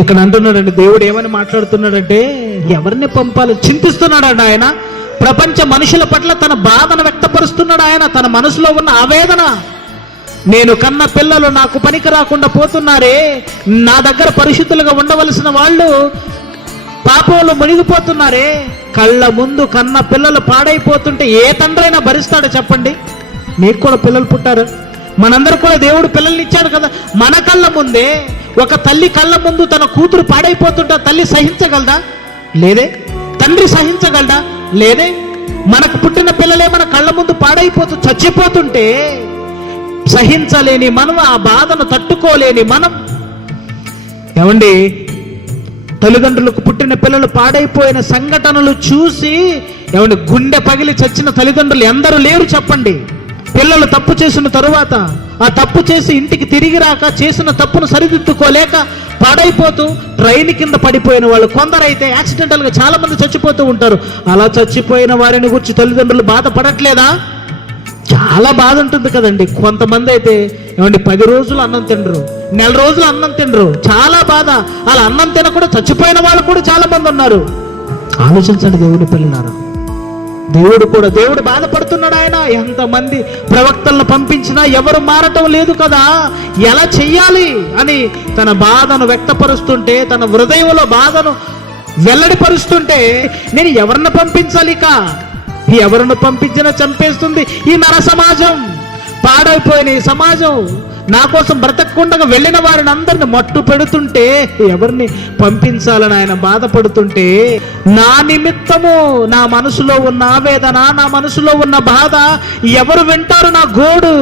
ఇక్కడ అంటున్నాడండి, దేవుడు ఏమని మాట్లాడుతున్నాడంటే ఎవరిని పంపాలి చింతిస్తున్నాడు ఆయన. ప్రపంచ మనుషుల పట్ల తన బాధను వ్యక్తపరుస్తున్నాడు ఆయన, తన మనసులో ఉన్న ఆవేదన. నేను కన్న పిల్లలు నాకు పనికి రాకుండా పోతున్నారే, నా దగ్గర పరిశుద్ధులుగా ఉండవలసిన వాళ్ళు పాపంలో మునిగిపోతున్నారే, కళ్ళ ముందు కన్న పిల్లలు పాడైపోతుంటే ఏ తండ్రైనా భరిస్తాడో చెప్పండి? మీకు కూడా పిల్లలు పుట్టారు, మనందరూ కూడా దేవుడు పిల్లల్ని ఇచ్చాడు కదా. మన కళ్ళ ముందే ఒక తల్లి కళ్ళ ముందు తన కూతురు పాడైపోతుంటే తల్లి సహించగలదా? లేదే. తండ్రి సహించగలడా? లేదే. మనకు పుట్టిన పిల్లలే మన కళ్ళ ముందు పాడైపోతూ చచ్చిపోతుంటే సహించలేని మనం, ఆ బాధను తట్టుకోలేని మనం, ఏమండి తల్లిదండ్రులకు పుట్టిన పిల్లలు పాడైపోయిన సంఘటనలు చూసి ఏమండి గుండె పగిలి చచ్చిన తల్లిదండ్రులు ఎందరూ లేరు చెప్పండి? పిల్లలు తప్పు చేసిన తరువాత ఆ తప్పు చేసి ఇంటికి తిరిగి రాక చేసిన తప్పును సరిదిద్దుకోలేక పాడైపోతూ ట్రైన్ కింద పడిపోయిన వాళ్ళు కొందరైతే యాక్సిడెంటల్గా చాలా మంది చచ్చిపోతూ ఉంటారు. అలా చచ్చిపోయిన వారిని గురించి తల్లిదండ్రులు బాధపడట్లేదా? చాలా బాధ ఉంటుంది కదండి. కొంతమంది అయితే ఏమండి 10 రోజులు అన్నం తినరు, నెల రోజులు అన్నం తినరు, చాలా బాధ. అలా అన్నం తినకుండా చచ్చిపోయిన వాళ్ళు కూడా చాలా మంది ఉన్నారు. ఆలోచించండి దేవుని పిల్లలారా, దేవుడు బాధపడుతున్నాడు. ఆయన ఎంతమంది ప్రవక్తలను పంపించినా ఎవరు మారటం లేదు కదా, ఎలా చెయ్యాలి అని తన బాధను వ్యక్తపరుస్తుంటే, తన హృదయంలో బాధను వెల్లడిపరుస్తుంటే నేను ఎవరిని పంపించాలిక? ఎవరిని పంపించినా చంపేస్తుంది ఈ నర సమాజం. పాడైపోయిన ఈ సమాజం నా కోసం బ్రతకకుండా వెళ్ళిన వారిని అందరిని మట్టు పెడుతుంటే ఎవరిని పంపించాలని ఆయన బాధపడుతుంటే, నా నిమిత్తము నా మనసులో ఉన్న ఆవేదన, నా మనసులో ఉన్న బాధ ఎవరు వింటారు? నా గోడు